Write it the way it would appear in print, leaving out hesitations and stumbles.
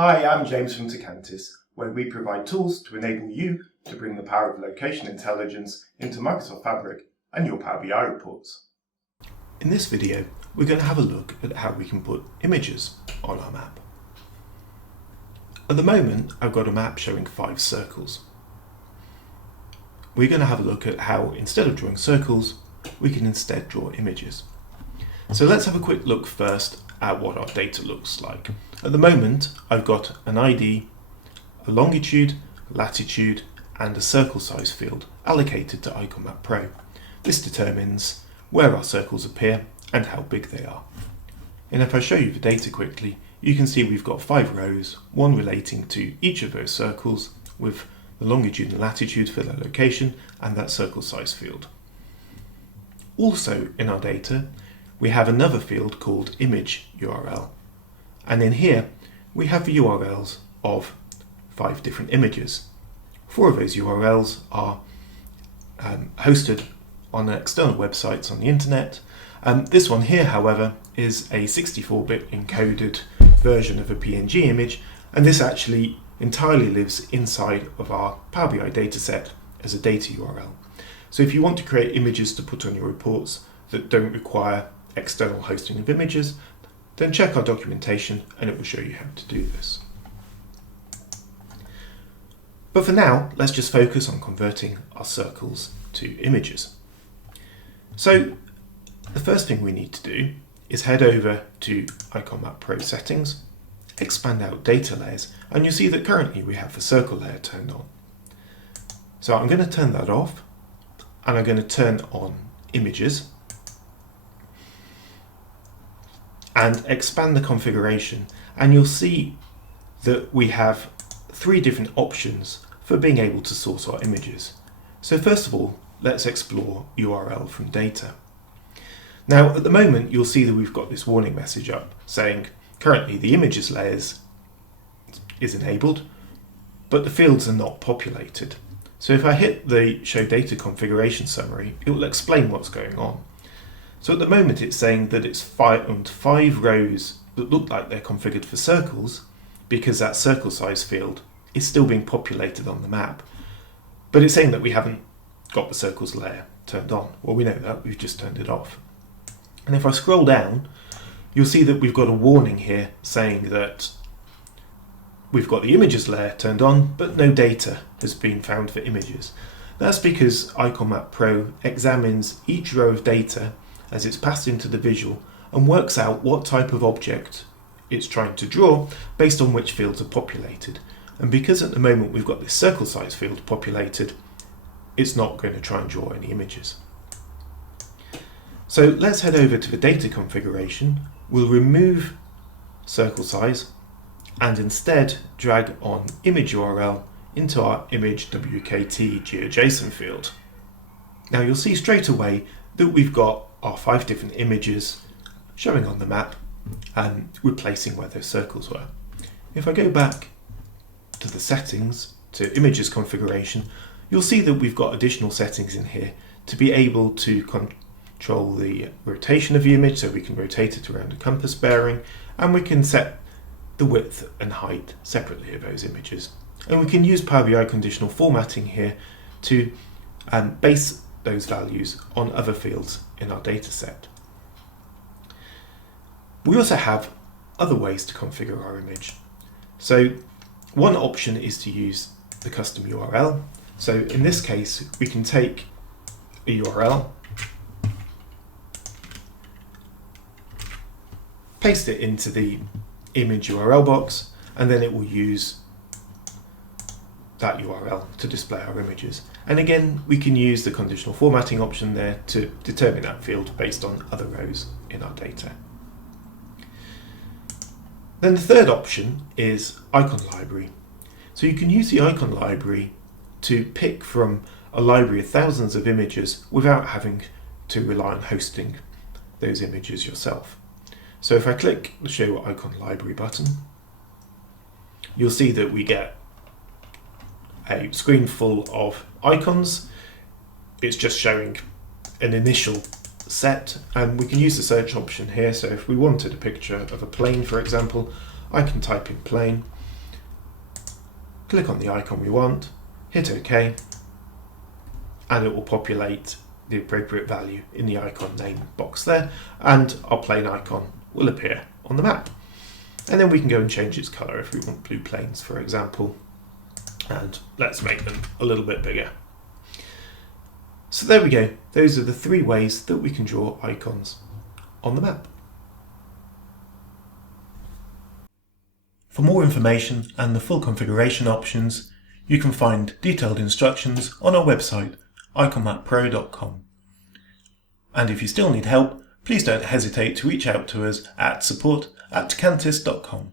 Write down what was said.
Hi, I'm James from Tecantis, where we provide tools to enable you to bring the power of location intelligence into Microsoft Fabric and your Power BI reports. In this video, we're going to have a look at how we can put images on our map. At the moment, I've got a map showing 5 circles. We're going to have a look at how, instead of drawing circles, we can instead draw images. So let's have a quick look first at what our data looks like. At the moment, I've got an ID, a longitude, latitude, and a circle size field allocated to IconMap Pro. This determines where our circles appear and how big they are. And if I show you the data quickly, you can see we've got 5 rows, one relating to each of those circles with the longitude and latitude for their location and that circle size field. Also in our data, we have another field called image URL. And in here, we have the URLs of 5 different images. 4 of those URLs are hosted on external websites on the internet. This one here, however, is a 64-bit encoded version of a PNG image, and this actually entirely lives inside of our Power BI dataset as a data URL. So if you want to create images to put on your reports that don't require external hosting of images, then check our documentation and it will show you how to do this. But for now, let's just focus on converting our circles to images. So the first thing we need to do is head over to IconMap Pro settings, expand out data layers, and you'll see that currently we have the circle layer turned on. So I'm going to turn that off and I'm going to turn on images and expand the configuration, and you'll see that we have 3 different options for being able to source our images. So first of all, let's explore URL from data. Now at the moment you'll see that we've got this warning message up saying currently the images layers is enabled, but the fields are not populated. So if I hit the show data configuration summary, it will explain what's going on. So at the moment it's saying that it's 5 rows that look like they're configured for circles because that circle size field is still being populated on the map. But it's saying that we haven't got the circles layer turned on. Well, we know that, we've just turned it off. And if I scroll down, you'll see that we've got a warning here saying that we've got the images layer turned on, but no data has been found for images. That's because IconMap Pro examines each row of data as it's passed into the visual and works out what type of object it's trying to draw based on which fields are populated. And because at the moment we've got this circle size field populated, it's not going to try and draw any images. So let's head over to the data configuration. We'll remove circle size and instead drag on image URL into our image WKT GeoJSON field. Now you'll see straight away that we've got our 5 different images showing on the map and replacing where those circles were. If I go back to the settings, to images configuration, you'll see that we've got additional settings in here to be able to control the rotation of the image, so we can rotate it around a compass bearing, and we can set the width and height separately of those images. And we can use Power BI conditional formatting here to base those values on other fields in our data set. We also have other ways to configure our image. So one option is to use the custom URL. So in this case, we can take a URL, paste it into the image URL box, and then it will use that URL to display our images. And again, we can use the conditional formatting option there to determine that field based on other rows in our data. Then the third option is icon library. So you can use the icon library to pick from a library of thousands of images without having to rely on hosting those images yourself. So if I click the Show Icon Library button, you'll see that we get a screen full of icons. It's just showing an initial set, and we can use the search option here. So if we wanted a picture of a plane, for example, I can type in plane, click on the icon we want, hit OK, and it will populate the appropriate value in the icon name box there, and our plane icon will appear on the map. And then we can go and change its colour if we want blue planes, for example, and let's make them a little bit bigger. So there we go. Those are the 3 ways that we can draw icons on the map. For more information and the full configuration options, you can find detailed instructions on our website, iconmappro.com. And if you still need help, please don't hesitate to reach out to us at support@cantis.com.